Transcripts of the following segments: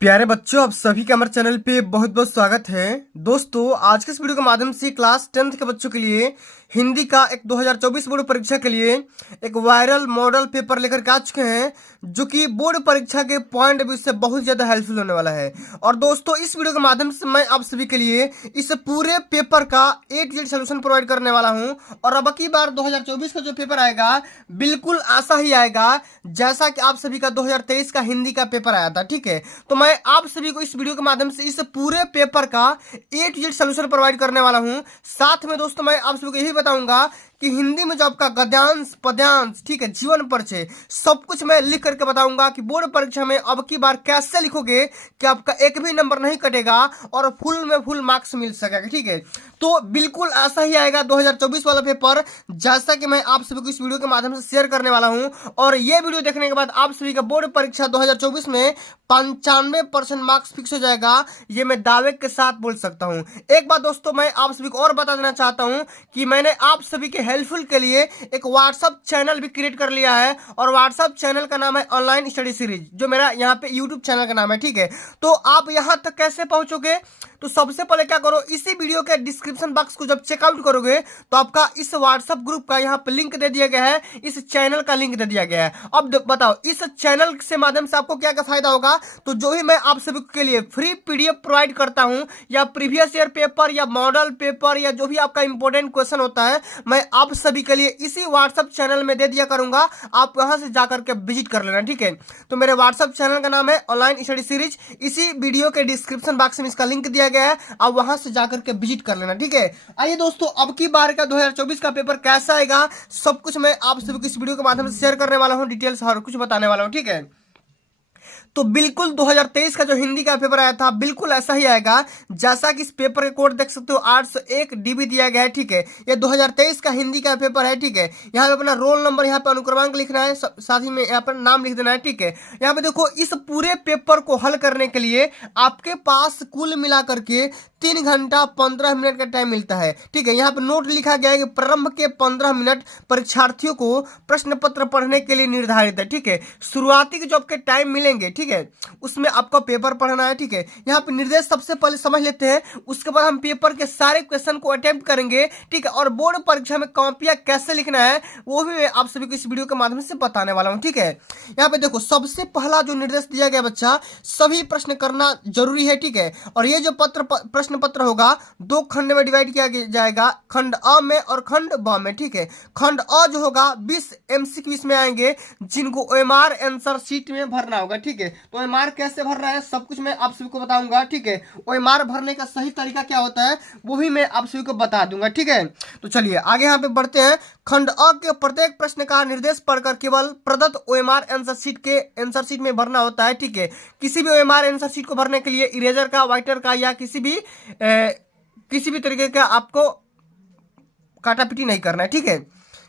प्यारे बच्चों, आप सभी का हमारे चैनल पे बहुत बहुत स्वागत है। दोस्तों, आज के इस वीडियो के माध्यम से क्लास 10th के बच्चों के लिए हिंदी का एक 2024 बोर्ड परीक्षा के लिए एक वायरल मॉडल पेपर लेकर के आ चुके हैं, जो कि बोर्ड परीक्षा के पॉइंट ऑफ व्यू से बहुत ज़्यादा हेल्पफुल होने वाला है। और दोस्तों, इस वीडियो के माध्यम से मैं आप सभी के लिए इस पूरे पेपर का A to Z solution provide करने वाला हूं। और अब की बार 2024 का जो पेपर आएगा बिल्कुल ऐसा ही आएगा जैसा कि आप सभी का 2023 का हिंदी का पेपर आया था। ठीक है, तो मैं आप सभी को इस वीडियो के माध्यम से इस पूरे पेपर का A to Z solution provide करने वाला हूं। साथ में दोस्तों, मैं आप सभी को यही बताऊंगा कि हिंदी में जो आपका गद्यांश, पद्यांश, ठीक है, जीवन परिचय, सब कुछ मैं लिख करके बताऊंगा कि बोर्ड परीक्षा में अब की बार कैसे लिखोगे कि आपका एक भी नंबर नहीं कटेगा और फुल में फुल मार्क्स मिल सकेगा। ठीक है, तो बिल्कुल ऐसा ही आएगा 2024 वाला पेपर, जैसा कि मैं आप सभी को इस वीडियो के माध्यम से शेयर करने वाला हूं। और ये वीडियो देखने के बाद आप सभी का बोर्ड परीक्षा 2024 में 95% मार्क्स फिक्स हो जाएगा, ये मैं दावे के साथ बोल सकता हूं। एक बात दोस्तों, मैं आप सभी को और बता देना चाहता हूं कि मैंने आप सभी के हेल्पफुल के लिए एक व्हाट्सएप चैनल भी क्रिएट कर लिया है, और व्हाट्सएप चैनल का नाम है ऑनलाइन स्टडी सीरीज, जो मेरा यहाँ पे यूट्यूब चैनल का नाम है। ठीक है, तो आप यहाँ तक कैसे पहुंचोगे? तो सबसे पहले क्या करो, इसी वीडियो के डिस्क्रिप्शन बॉक्स को जब चेकआउट करोगे तो आपका इस व्हाट्सएप ग्रुप का यहाँ पे लिंक दे दिया गया है, इस चैनल का लिंक दे दिया गया है। अब बताओ, इस चैनल से माध्यम से आपको क्या क्या फायदा होगा? तो जो ही मैं आप सभी के लिए फ्री पीडीएफ प्रोवाइड करता हूं, या प्रीवियस ईयर पेपर या मॉडल पेपर या जो भी आपका इंपॉर्टेंट क्वेश्चन होता है, मैं आप सभी के लिए इसी व्हाट्सएप चैनल में दे दिया करूंगा। आप वहां से जाकर के विजिट कर लेना। ठीक है, तो मेरे व्हाट्सएप चैनल का नाम है ऑनलाइन स्टडी सीरीज, इसी वीडियो के डिस्क्रिप्शन बॉक्स में इसका लिंक दिया गया है, आप वहां से जाकर के विजिट कर लेना। ठीक है, आइए दोस्तों, अब की बार का 2024 का पेपर कैसा आएगा सब कुछ मैं आप सभी को इस वीडियो के माध्यम से शेयर करने वाला हूं, डिटेल्स हर कुछ बताने वाला हूं। ठीक है, तो बिल्कुल 2023 का जो हिंदी का पेपर आया था बिल्कुल ऐसा ही आएगा, जैसा कि इस पेपर के कोड देख सकते हो 801 डीबी दिया गया है। ठीक है, ये 2023 का हिंदी का पेपर है। ठीक है, यहाँ पे अपना रोल नंबर, यहाँ पे अनुक्रमांक लिखना है, साथ ही में यहाँ पर नाम लिख देना है। ठीक है, यहाँ पे देखो, इस पूरे पेपर को हल करने के लिए आपके पास कुल मिलाकर के 3 घंटा 15 मिनट का टाइम मिलता है। ठीक है, यहाँ पे नोट लिखा गया है कि प्रारंभ के 15 मिनट परीक्षार्थियों को प्रश्न पत्र पढ़ने के लिए निर्धारित है। ठीक है, शुरुआती के जो आपके टाइम मिलेंगे, ठीक है, उसमें आपका पेपर पढ़ना है। ठीक है, यहाँ पे निर्देश सबसे पहले समझ लेते हैं, उसके बाद हम पेपर के सारे क्वेश्चन को अटेम्प्ट करेंगे। ठीक है, और बोर्ड परीक्षा में कॉपियां कैसे लिखना है वो भी मैं आप सभी को इस वीडियो के माध्यम से बताने वाला हूँ। ठीक है, यहाँ पे देखो, सबसे पहला जो निर्देश दिया गया बच्चा, सभी प्रश्न करना जरूरी है। ठीक है, और ये जो प्रश्न पत्र होगा 2 खंड में डिवाइड किया जाएगा, खंड अ में और खंड ब में। ठीक है, खंड अ जो होगा 20 एमसीक्यू इसमें आएंगे, जिनको ओएमआर आंसर शीट में भरना होगा। ठीक है, तो ओएमआर कैसे भर रहा है सब कुछ मैं आप सभी को बताऊंगा। ठीक है, ओएमआर भरने का सही तरीका क्या होता है वो भी मैं आप सभी को बता दूंगा। ठीक है, तो चलिए आगे यहाँ पे बढ़ते हैं। खंड अ के प्रत्येक प्रश्न का निर्देश पढ़कर केवल प्रदत्त ओएमआर आंसर शीट में भरना होता है। ठीक है, किसी भी ओएमआर आंसर शीट को भरने के लिए इरेजर का, वाइटर का या किसी भी तरीके का आपको काटापिटी नहीं करना है। ठीक है,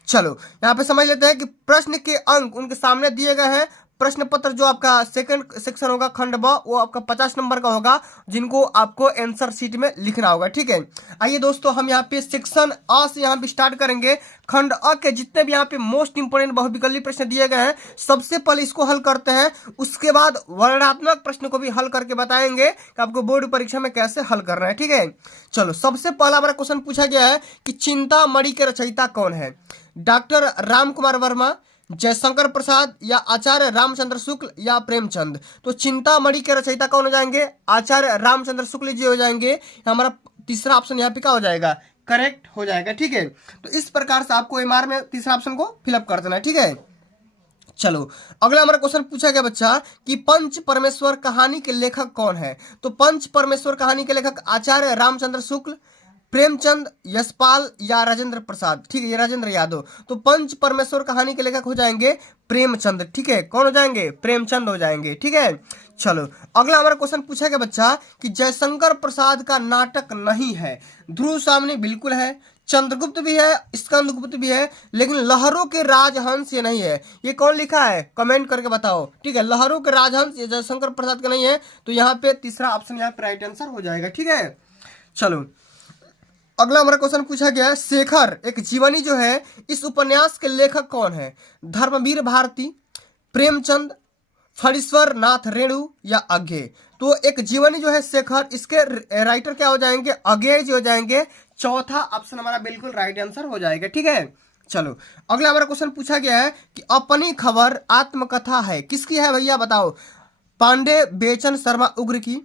चलो यहाँ पे समझ लेते हैं कि प्रश्न के अंक उनके सामने दिए गए हैं। प्रश्न पत्र जो आपका सेकंड सेक्शन होगा खंड ब, वो आपका 50 नंबर का होगा, जिनको आपको आंसर शीट में लिखना होगा। ठीक है, आइए दोस्तों, हम यहाँ पे सेक्शन अ से यहाँ पे स्टार्ट करेंगे। खंड अ के जितने भी यहाँ पे मोस्ट इंपोर्टेंट बहुविकल्पी प्रश्न दिए गए हैं, सबसे पहले इसको हल करते हैं, उसके बाद वर्णनात्मक प्रश्न को भी हल करके बताएंगे कि आपको बोर्ड परीक्षा में कैसे हल करना है। ठीक है, चलो, सबसे पहला हमारा क्वेश्चन पूछा गया है कि चिंतामणि के रचयिता कौन है? डॉक्टर राम कुमार वर्मा, जयशंकर प्रसाद, या आचार्य रामचंद्र शुक्ल, या प्रेमचंद? तो चिंतामणि के रचयिता कौन हो जाएंगे? आचार्य रामचंद्र शुक्ल जी हो जाएंगे। हमारा तीसरा ऑप्शन यहाँ पे क्या हो जाएगा? करेक्ट हो जाएगा। ठीक है, तो इस प्रकार से आपको एमआर में तीसरा ऑप्शन को फिलअप कर देना है। ठीक है, चलो, अगला हमारा क्वेश्चन पूछा गया बच्चा कि पंच परमेश्वर कहानी के लेखक कौन है? तो पंच परमेश्वर कहानी के लेखक आचार्य रामचंद्र शुक्ल, प्रेमचंद, यशपाल, या राजेंद्र प्रसाद? ठीक है, ये राजेंद्र यादव। तो पंच परमेश्वर कहानी के लेखक हो जाएंगे प्रेमचंद। ठीक है, कौन हो जाएंगे? प्रेमचंद हो जाएंगे। ठीक है, चलो, अगला हमारा क्वेश्चन पूछा गया बच्चा कि जयशंकर प्रसाद का नाटक नहीं है। ध्रुव सामने बिल्कुल है, चंद्रगुप्त भी है, स्कंदगुप्त भी है, लेकिन लहरों के राजहंस ये नहीं है। ये कौन लिखा है? कमेंट करके बताओ। ठीक है, लहरों के राजहंस ये जयशंकर प्रसाद का नहीं है, तो यहाँ पे तीसरा ऑप्शन यहाँ पे राइट आंसर हो जाएगा। ठीक है, चलो, अगला हमारा क्वेश्चन पूछा गया है, शेखर एक जीवनी जो है, इस उपन्यास के लेखक कौन है? धर्मवीर भारती, प्रेमचंद, फणीश्वर नाथ रेणु या अज्ञेय। तो एक जीवनी जो है शेखर, इसके राइटर क्या हो जाएंगे, अज्ञेय जी हो जाएंगे। चौथा ऑप्शन हमारा बिल्कुल राइट आंसर हो जाएगा। ठीक है, चलो अगला हमारा क्वेश्चन पूछा गया है कि अपनी खबर आत्मकथा है, किसकी है भैया बताओ। पांडे बेचन शर्मा उग्र की,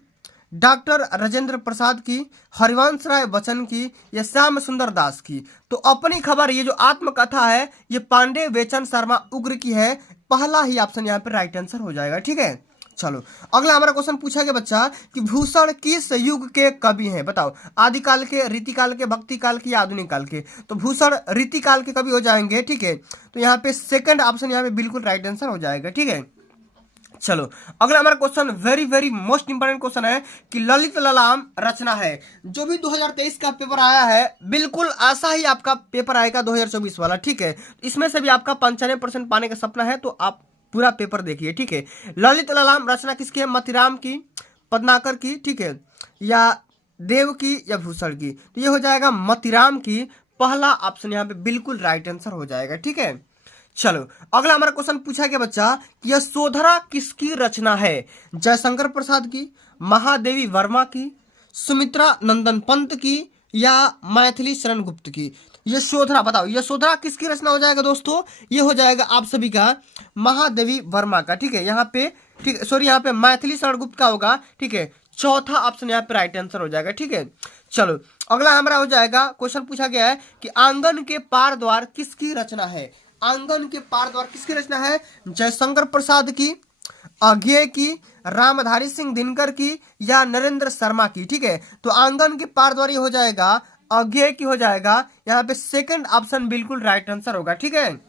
डॉक्टर राजेंद्र प्रसाद की, हरिवंश राय बच्चन की या श्याम सुंदर दास की। तो अपनी खबर ये जो आत्मकथा है ये पांडे बेचन शर्मा उग्र की है। पहला ही ऑप्शन यहाँ पे राइट आंसर हो जाएगा। ठीक है, चलो अगला हमारा क्वेश्चन पूछा गया बच्चा कि भूषण किस युग के कवि हैं, बताओ। आदिकाल के, रीतिकाल के, भक्ति काल के या आधुनिक काल के। तो भूषण रीतिकाल के कवि हो जाएंगे। ठीक है, तो यहाँ पे सेकंड ऑप्शन यहाँ पे बिल्कुल राइट आंसर हो जाएगा। ठीक है, चलो अगला हमारा question very very most important question है कि ललित ललाम रचना है। जो भी 2023 का पेपर आया है बिल्कुल ऐसा ही आपका पेपर आएगा 2024 वाला। ठीक है, इसमें से भी आपका 95% पाने का सपना है, तो आप पूरा पेपर देखिए। ठीक है, ललित ललाम रचना किसकी है, मतिराम की, पदनाकर की, ठीक है, या देव की या भूषण की। तो ये हो जाएगा मतिराम की। पहला ऑप्शन यहाँ पे बिल्कुल राइट आंसर हो जाएगा। ठीक है, चलो अगला हमारा क्वेश्चन पूछा गया बच्चा कि यशोधरा किसकी रचना है। जयशंकर प्रसाद की, महादेवी वर्मा की, सुमित्रा नंदन पंत की या मैथिली शरण गुप्त की। यशोधरा बताओ, यशोधरा किसकी रचना हो जाएगा दोस्तों, ये हो जाएगा आप सभी का महादेवी वर्मा का। ठीक है, यहाँ पे, ठीक है, सॉरी यहाँ पे मैथिली शरण गुप्त का होगा। ठीक है, चौथा ऑप्शन यहाँ पे राइट आंसर हो जाएगा। ठीक है, चलो अगला हमारा हो जाएगा, क्वेश्चन पूछा गया है कि आंगन के पार द्वार किसकी रचना है। आंगन के पार द्वार किसकी रचना है, जयशंकर प्रसाद की, अज्ञेय की, रामधारी सिंह दिनकर की या नरेंद्र शर्मा की। ठीक है, तो आंगन के पार द्वार हो जाएगा अज्ञेय की हो जाएगा। यहाँ पे सेकंड ऑप्शन बिल्कुल राइट आंसर होगा। ठीक है,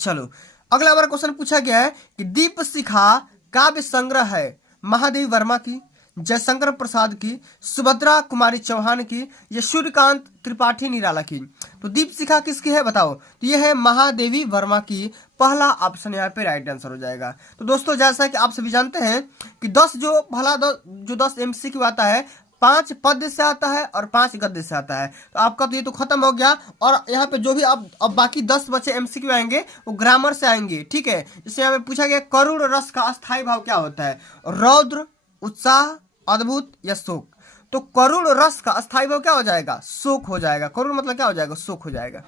चलो अगला हमारा क्वेश्चन पूछा गया है कि दीप शिखा काव्य संग्रह है महादेवी वर्मा की, जयशंकर प्रसाद की, सुभद्रा कुमारी चौहान की या सूर्यकांत त्रिपाठी निराला की। तो दीप शिखा किसकी है बताओ, तो ये है महादेवी वर्मा की। पहला ऑप्शन यहाँ पे राइट आंसर हो जाएगा। तो दोस्तों जैसा कि आप सभी जानते हैं कि 10 जो पहला जो 10 MCQ आता है, 5 पद्य से आता है और 5 गद्य से आता है। तो आपका तो ये तो खत्म हो गया, और यहाँ पे जो भी अब बाकी 10 बचे MCQ आएंगे वो ग्रामर से आएंगे। ठीक है, इससे यहाँ पे पूछा गया करुण रस का अस्थायी भाव क्या होता है, रौद्र, उत्साह, अद्भुत या शोक। तो करुण रस का अस्थायी भाव क्या हो जाएगा, शोक हो जाएगा। करुण मतलब क्या हो जाएगा, शोक हो जाएगा।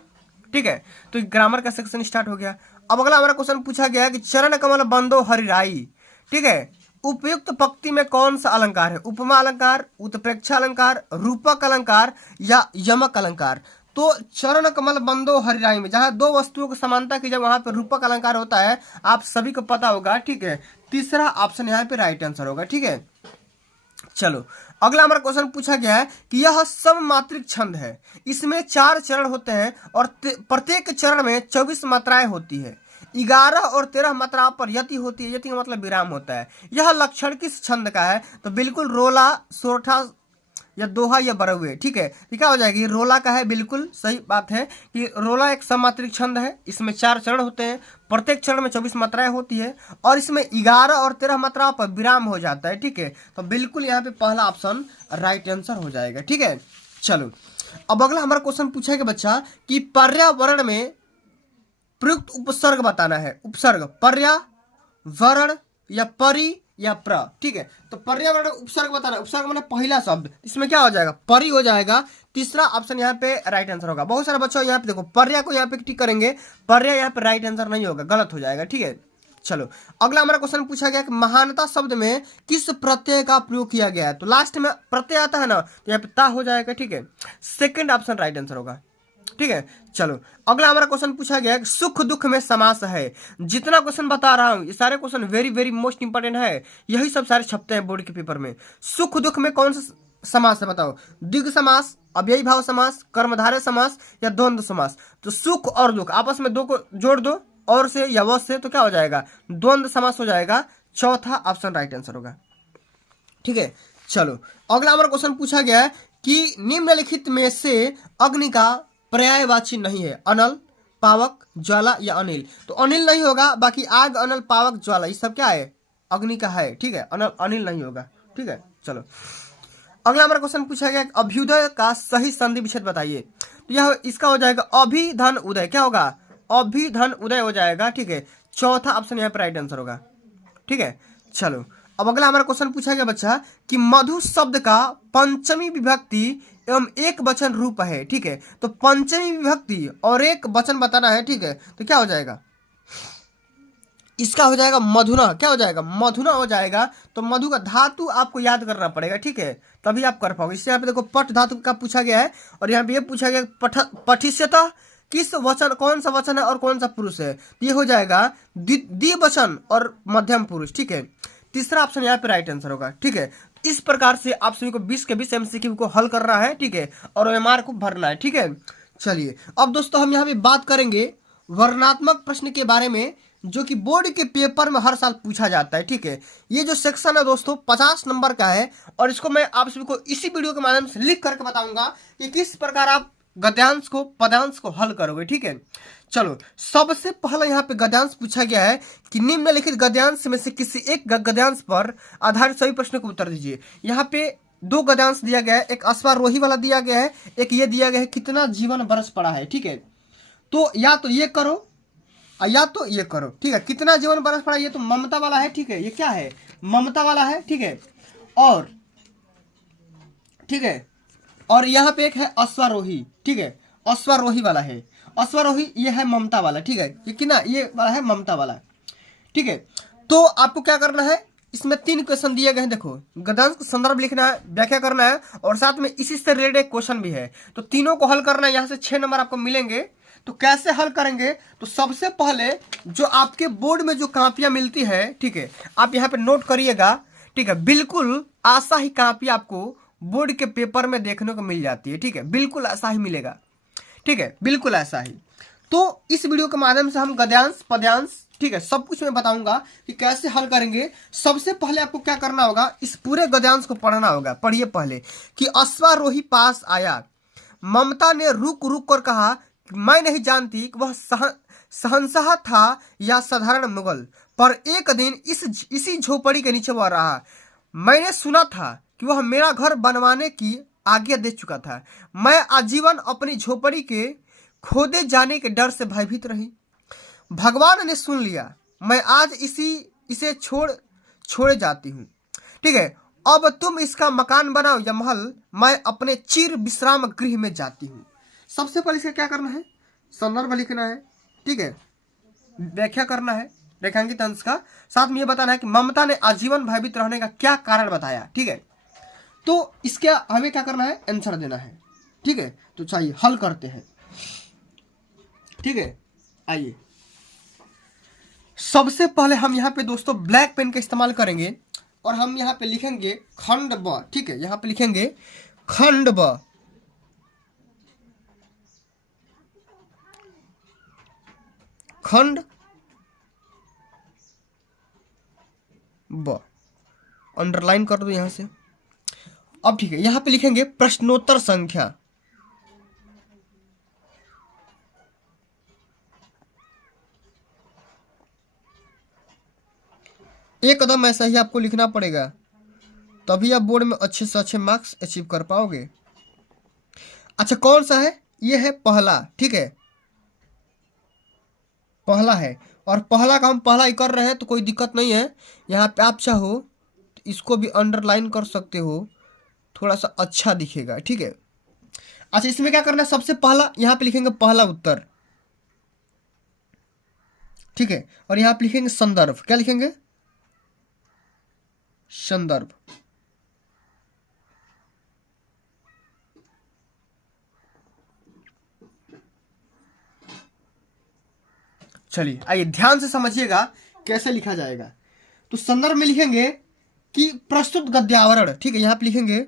ठीक है, तो ग्रामर का सेक्शन स्टार्ट हो गया। अब अगला हमारा क्वेश्चन पूछा गया कि चरण कमल बंदो हरिराई। ठीक है, उपयुक्त पंक्ति में कौन सा अलंकार है, उपमा अलंकार, उत्प्रेक्षा अलंकार, रूपक अलंकार या यमक अलंकार। तो चरण कमल बंदो हरिराई में जहां दो वस्तुओं की समानता की जब वहां पर रूपक अलंकार होता है, आप सभी को पता होगा। ठीक है, तीसरा ऑप्शन यहाँ पे राइट आंसर होगा। ठीक है, चलो अगला हमारा क्वेश्चन पूछा गया है कि यह सममात्रिक छंद है, इसमें 4 चरण होते हैं और प्रत्येक चरण में 24 मात्राएं होती है। 11 और 13 मात्राओं पर यति होती है, यति का मतलब विराम होता है। यह लक्षण किस छंद का है, तो बिल्कुल रोला, सोरठा या दोहा या बरहुए। ठीक है, ये क्या हो जाएगी, रोला का है। बिल्कुल सही बात है कि रोला एक सममात्रिक छंद है, इसमें 4 चरण होते हैं, प्रत्येक चरण में 24 मात्राएं होती है और इसमें 11 और 13 मात्राओं पर विराम हो जाता है। ठीक है, तो बिल्कुल यहाँ पे पहला ऑप्शन राइट आंसर हो जाएगा। ठीक है, चलो अब अगला हमारा क्वेश्चन पूछा है कि बच्चा कि पर्यावरण में प्रयुक्त उपसर्ग बताना है। उपसर्ग पर्यावरण या परि या प्र। ठीक है, तो पर्यावरण उपसर्ग बताना। उपसर्ग मतलब पहला शब्द, इसमें क्या हो जाएगा, परि हो जाएगा। तीसरा ऑप्शन यहाँ पे राइट आंसर होगा। बहुत सारे बच्चों यहाँ पे देखो पर्या को यहाँ पे टिक करेंगे, पर्या यहाँ पे राइट आंसर नहीं होगा, गलत हो जाएगा। ठीक है, चलो अगला हमारा क्वेश्चन पूछा गया कि महानता शब्द में किस प्रत्यय का प्रयोग किया गया है। तो लास्ट में प्रत्यय आता है ना, तो यहाँ पे ता हो जाएगा। ठीक है, सेकंड ऑप्शन राइट आंसर होगा। ठीक है, चलो अगला हमारा क्वेश्चन पूछा गया कि सुख दुख में समास है। जितना क्वेश्चन बता रहा हूं ये सारे question very very most important है, यही सब सारे छपते हैं बोर्ड के पेपर में। सुख दुख में कौन सा समास है बताओ, द्विग समास, अव्ययी भाव समास, कर्मधारय समास या द्वंद्व समास। तो सुख और दुख आपस में दो को जोड़ दो और से या व से, तो क्या हो जाएगा, द्वंद्व समास हो जाएगा। चौथा ऑप्शन राइट आंसर होगा। ठीक है, चलो अगला हमारा क्वेश्चन पूछा गया है कि निम्नलिखित में से अग्नि का पर्यायवाची नहीं है, अनल, पावक, ज्वाला या अनिल। तो अनिल नहीं होगा, बाकी आग, अनल, पावक, ज्वाला ये सब क्या है, अग्नि का है। ठीक है, अनिल नहीं होगा। ठीक है, चलो अगला हमारा क्वेश्चन पूछा गया अभ्युदय का सही संधि विच्छेद बताइए। तो यह इसका हो जाएगा अभिधन उदय। क्या होगा, अभिधन उदय हो जाएगा। ठीक है, चौथा ऑप्शन यहाँ पर राइट आंसर होगा। ठीक है। चलो, अब अगला हमारा क्वेश्चन पूछा गया बच्चा कि मधु शब्द का पंचमी विभक्ति एवं एक वचन रूप है। ठीक है, तो पंचमी विभक्ति और एक वचन बताना है। ठीक है, तो क्या हो जाएगा, इसका हो जाएगा मधुना। क्या हो जाएगा, मधुना हो जाएगा। तो मधु का धातु आपको याद करना पड़ेगा। ठीक है, तभी आप कर पाओगे। इससे यहाँ पे देखो पट धातु का पूछा गया है, और यहाँ पे ये पूछा गया पठिष्यतः किस वचन, कौन सा वचन है और कौन सा पुरुष है। तो ये हो जाएगा द्विवचन और मध्यम पुरुष। ठीक है, तीसरा ऑप्शन यहाँ पे राइट आंसर होगा। ठीक है, इस प्रकार से आप सभी को 20 के 20 एमसीक्यू को हल करना है। ठीक है, और ओएमआर को भरना है। ठीक है, चलिए अब दोस्तों हम यहाँ पे बात करेंगे वर्णनात्मक प्रश्न के बारे में, जो कि बोर्ड के पेपर में हर साल पूछा जाता है। ठीक है, ये जो सेक्शन है दोस्तों 50 नंबर का है, और इसको मैं आप सभी को इसी वीडियो के माध्यम से लिख करके बताऊंगा कि किस प्रकार आप गद्यांश को पद्यांश को हल करोगे। ठीक है, चलो सबसे पहला यहाँ पे गद्यांश पूछा गया है कि निम्नलिखित गद्यांश में से किसी एक गद्यांश पर आधारित सभी प्रश्नों को उत्तर दीजिए। यहाँ पे दो गद्यांश दिया गया है, एक अश्वारोही वाला दिया गया है, एक ये दिया गया है कितना जीवन बरस पड़ा है। ठीक है, तो या तो ये करो या तो ये करो। ठीक है, कितना जीवन बरस पड़ा, ये तो ममता वाला है। ठीक है, ये क्या है, ममता वाला है। ठीक है, और ठीक है, और यहाँ पे एक है अश्वारोही। ठीक है, अश्वारोही वाला है, अश्वारोही ये है ममता वाला। ठीक है, ये कितना, ये वाला है ममता वाला। ठीक है, तो आपको क्या करना है, इसमें 3 क्वेश्चन दिए गए हैं। देखो, गद्यांश का संदर्भ लिखना है, व्याख्या करना है, और साथ में इसी से रिलेटेड एक क्वेश्चन भी है। तो तीनों को हल करना है, यहाँ से 6 नंबर आपको मिलेंगे। तो कैसे हल करेंगे, तो सबसे पहले जो आपके बोर्ड में जो कापियां मिलती है, ठीक है, आप यहाँ पे नोट करिएगा। ठीक है, बिल्कुल ऐसा ही कापी आपको बोर्ड के पेपर में देखने को मिल जाती है। ठीक है, बिल्कुल ऐसा ही मिलेगा। ठीक है, बिल्कुल ऐसा ही। तो इस वीडियो के माध्यम से हम गद्यांश पद्यांश, ठीक है, सब कुछ मैं बताऊंगा कि कैसे हल करेंगे। सबसे पहले आपको क्या करना होगा, इस पूरे गद्यांश को पढ़ना होगा। पढ़िए पहले कि अश्वारोही पास आया, ममता ने रुक रुक कर कहा, मैं नहीं जानती कि वह शहंशाह था या साधारण मुगल, पर एक दिन इसी झोपड़ी के नीचे वह रहा। मैंने सुना था कि वह मेरा घर बनवाने की आज्ञा दे चुका था। मैं आजीवन अपनी झोपड़ी के खोदे जाने के डर से भयभीत रही। भगवान ने सुन लिया, मैं आज इसे छोड़े जाती हूँ। ठीक है, अब तुम इसका मकान बनाओ या महल, मैं अपने चिर विश्राम गृह में जाती हूँ। सबसे पहले इसका क्या करना है, संदर्भ लिखना है। ठीक है, व्याख्या करना है रेखांकित अंश का, साथ में ये बताना है कि ममता ने आजीवन भयभीत रहने का क्या कारण बताया। ठीक है, तो इसके हमें क्या करना है, आंसर देना है। ठीक है, तो चाहिए हल करते हैं। ठीक है, आइए सबसे पहले हम यहाँ पे दोस्तों ब्लैक पेन का इस्तेमाल करेंगे, और हम यहाँ पे लिखेंगे खंड ब। ठीक है, यहाँ पे लिखेंगे खंड ब, खंड ब, अंडरलाइन कर दो यहां से। अब ठीक है, यहां पे लिखेंगे प्रश्नोत्तर संख्या। एक कदम ऐसा ही आपको लिखना पड़ेगा, तभी आप बोर्ड में अच्छे से अच्छे मार्क्स अचीव कर पाओगे। अच्छा, कौन सा है, ये है पहला। ठीक है, पहला है, और पहला का हम पहला ही कर रहे हैं, तो कोई दिक्कत नहीं है। यहाँ पे आप चाहो तो इसको भी अंडरलाइन कर सकते हो, थोड़ा सा अच्छा दिखेगा। ठीक है, अच्छा इसमें क्या करना है, सबसे पहला यहाँ पे लिखेंगे पहला उत्तर। ठीक है, और यहाँ पे लिखेंगे संदर्भ। क्या लिखेंगे, संदर्भ। चलिए आइए ध्यान से समझिएगा कैसे लिखा जाएगा। तो संदर्भ में लिखेंगे कि प्रस्तुत गद्यावरण। ठीक है, यहां पे लिखेंगे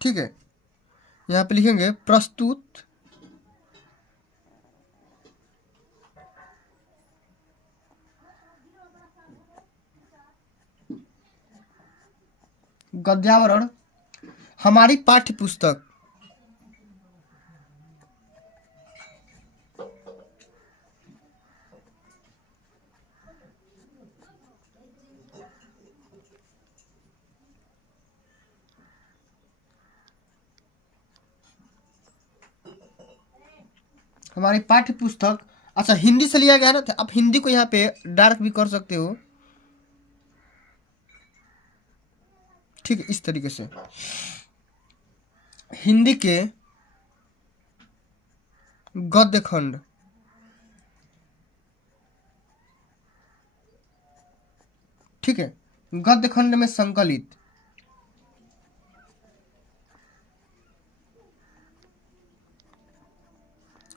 ठीक है, यहां पे लिखेंगे प्रस्तुत गद्यावरण हमारी पाठ्य पुस्तक। हमारी पाठ्य पुस्तक, अच्छा हिंदी से लिया गया है ना, तो आप हिंदी को यहाँ पे डार्क भी कर सकते हो, ठीक है। इस तरीके से हिंदी के गद्य खंड, ठीक है, गद्य खंड में संकलित,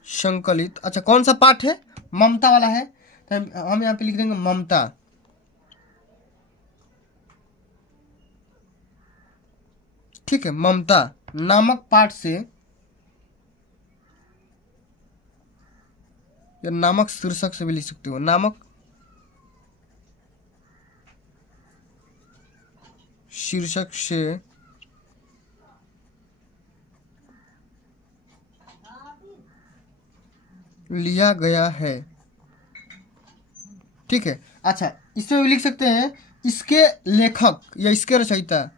संकलित, अच्छा कौन सा पाठ है? ममता वाला है, तो हम यहाँ पे लिख देंगे ममता, ठीक है। ममता नामक पाठ से, या नामक शीर्षक से भी लिख सकते हो, नामक शीर्षक से लिया गया है, ठीक है। अच्छा इसमें भी लिख सकते हैं इसके लेखक या इसके रचयिता,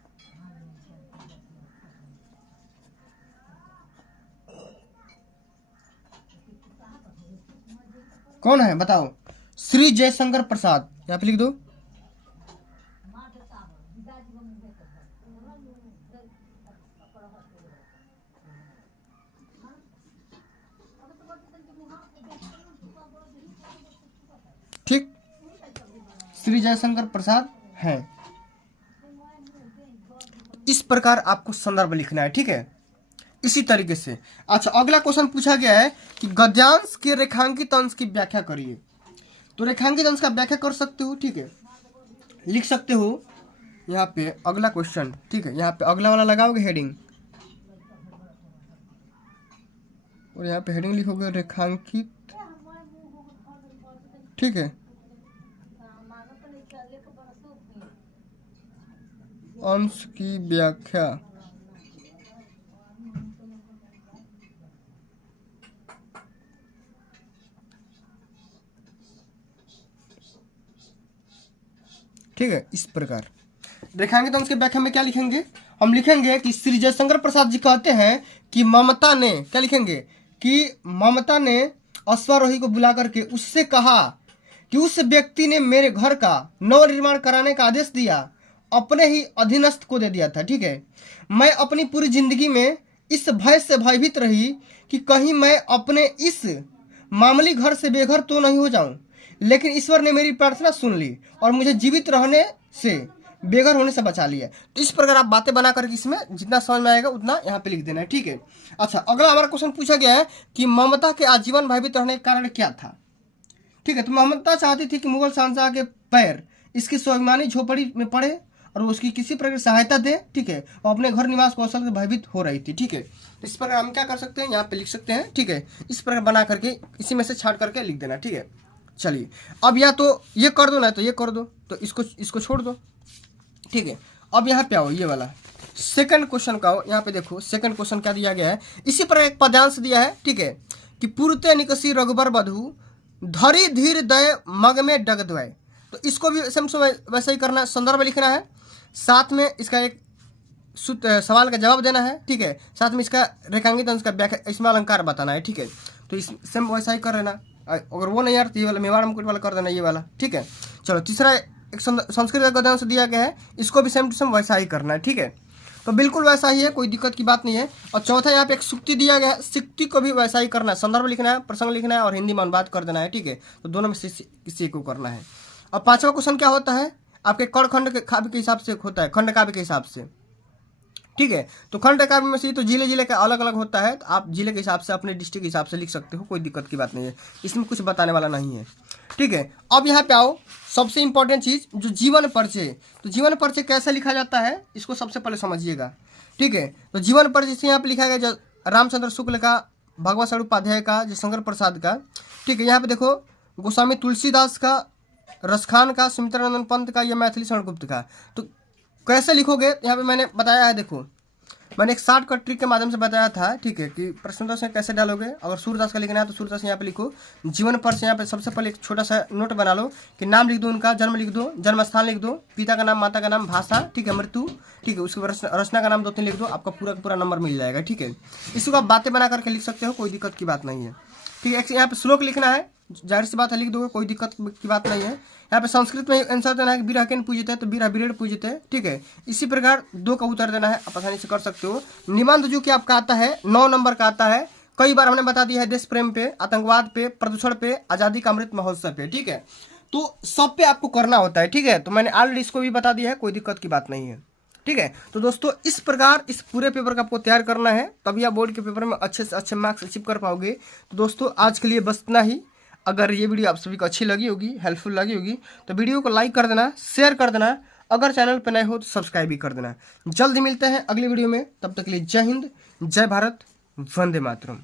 कौन है बताओ? श्री जयशंकर प्रसाद, यहाँ पे लिख दो। ठीक, श्री जयशंकर प्रसाद है। इस प्रकार आपको संदर्भ लिखना है, ठीक है, इसी तरीके से। अच्छा अगला क्वेश्चन पूछा गया है कि गद्यांश के रेखांकित अंश की व्याख्या करिए। तो रेखांकित अंश का व्याख्या कर सकते हो, ठीक है, लिख सकते हो यहाँ पे अगला क्वेश्चन, ठीक है। यहाँ पे अगला वाला लगाओगे हेडिंग, और यहाँ पे हेडिंग लिखोगे रेखांकित, ठीक है, अंश की व्याख्या, ठीक है। इस प्रकार रेखांकित अंश की व्याख्या में क्या लिखेंगे? हम लिखेंगे कि श्री जयशंकर प्रसाद जी कहते हैं कि ममता ने, क्या लिखेंगे कि ममता ने अश्वारोही को बुला करके उससे कहा कि उस व्यक्ति ने मेरे घर का नवनिर्माण कराने का आदेश दिया, अपने ही अधीनस्थ को दे दिया था, ठीक है। मैं अपनी पूरी जिंदगी में इस भय से भयभीत रही कि कहीं मैं अपने इस मामूली घर से बेघर तो नहीं हो जाऊं, लेकिन ईश्वर ने मेरी प्रार्थना सुन ली और मुझे जीवित रहने से, बेघर होने से बचा लिया। तो इस प्रकार आप बातें बना करके इसमें जितना समझ में आएगा उतना यहाँ पे लिख देना है, ठीक है। अच्छा अगला हमारा क्वेश्चन पूछा गया है कि ममता के आजीवन भयभीत रहने का कारण क्या था, ठीक है। तो ममता चाहती थी कि मुगल शहंशाह के पैर इसकी स्वाभिमानी झोपड़ी में पड़े और उसकी किसी प्रकार की सहायता दे, ठीक है, और अपने घर निवास कौशल से भयभीत हो रही थी, ठीक है। तो इस प्रकार हम क्या कर सकते हैं, यहाँ पे लिख सकते हैं, ठीक है। इस प्रकार बना करके इसी में से छाट करके लिख देना, ठीक है। चलिए अब या तो ये कर दो ना तो ये कर दो, तो इसको छोड़ दो, ठीक है। अब यहाँ पे आओ, ये वाला सेकंड क्वेश्चन का यहाँ पे देखो, सेकंड क्वेश्चन क्या दिया गया है। इसी पर एक पद्यांश दिया है, ठीक है, कि पूर्ते निकसी रघुबर बधु धरी धीर दय मग में डग द्वय। तो इसको भी सेम वैसे ही करना है, संदर्भ लिखना है, साथ में इसका एक सवाल का जवाब देना है, ठीक है, साथ में इसका रेखांकित अंश का व्याख्या, इसमें अलंकार बताना है, ठीक है। तो इस सेम वैसा ही कर लेना, अगर वो नहीं यार तो ये वाला मेवाड़ मुकुट वाला कर देना, ये वाला, ठीक है। चलो तीसरा एक संस्कृत का गद्यांश दिया गया है, इसको भी सेम टू सेम वैसा ही करना है, ठीक है। तो बिल्कुल वैसा ही है, कोई दिक्कत की बात नहीं है। और चौथा यहाँ पे एक सूक्ति दिया गया है, सूक्ति को भी वैसा ही करना है, संदर्भ लिखना है, प्रसंग लिखना है और हिंदी में अनुवाद कर देना है, ठीक है। तो दोनों में से किसी को करना है। और पांचवा क्वेश्चन क्या होता है, आपके कण खंड के काव्य के हिसाब से होता है, खंड काव्य के हिसाब से, ठीक है। तो खंड काव्य में से तो जिले जिले का अलग अलग होता है, तो आप जिले के हिसाब से अपने डिस्ट्रिक्ट के हिसाब से लिख सकते हो, कोई दिक्कत की बात नहीं है, इसमें कुछ बताने वाला नहीं है, ठीक है। अब यहाँ पे आओ, सबसे इंपॉर्टेंट चीज जो जीवन परिचय। तो जीवन परिचय कैसे लिखा जाता है इसको सबसे पहले समझिएगा, ठीक है। तो जीवन परिचय से यहाँ पे लिखा गया जो रामचंद्र शुक्ल का, भगवत उपाध्याय का, जो शंकर प्रसाद का, ठीक है। यहाँ पे देखो गोस्वामी तुलसीदास का, रसखान का, सुमित्रानंद पंत का, या मैथिली शरणगुप्त का। तो कैसे लिखोगे यहाँ पे मैंने बताया है, देखो मैंने एक शॉर्टकट ट्रिक के माध्यम से बताया था, ठीक है, कि प्रश्नोत्तर से कैसे डालोगे। अगर सूरदास का लिखना है तो सूरदास यहाँ पे लिखो, जीवन पर से यहाँ पे सबसे पहले एक छोटा सा नोट बना लो कि नाम लिख दो, उनका जन्म लिख दो, जन्म स्थान लिख दो, पिता का नाम, माता का नाम, भाषा, ठीक है, मृत्यु, ठीक है, उसके बाद रचना का नाम 2-3 लिख दो, आपका पूरा का पूरा नंबर मिल जाएगा, ठीक है। इसको आप बातें बना करके लिख सकते हो, कोई दिक्कत की बात नहीं है। ठीक है। यहाँ पे श्लोक लिखना है, जाहिर सी बात है लिख दोगे, कोई दिक्कत की बात नहीं है। यहाँ पे संस्कृत में आंसर देना है कि बीरा केन पूजित है तो बीरा बिरेड पूजित है, ठीक है। इसी प्रकार 2 का उत्तर देना है, आप आसानी से कर सकते हो। निबंध जो कि आपका आता है 9 नंबर का आता है, कई बार हमने बता दिया है, देश प्रेम पे, आतंकवाद पे, प्रदूषण पे, आज़ादी का अमृत महोत्सव पे, ठीक है। तो सब पे आपको करना होता है, ठीक है। तो मैंने ऑलरेडी इसको भी बता दिया है, कोई दिक्कत की बात नहीं है, ठीक है। तो दोस्तों इस प्रकार इस पूरे पेपर का आपको तैयार करना है, तभी आप बोर्ड के पेपर में अच्छे से अच्छे मार्क्स अचीव कर पाओगे। तो दोस्तों आज के लिए बस इतना ही। अगर ये वीडियो आप सभी को अच्छी लगी होगी, हेल्पफुल लगी होगी, तो वीडियो को लाइक कर देना, शेयर कर देना, अगर चैनल पर नए हो तो सब्सक्राइब भी कर देना। जल्द ही मिलते हैं अगली वीडियो में, तब तक के लिए जय हिंद, जय भारत, वंदे मातरम।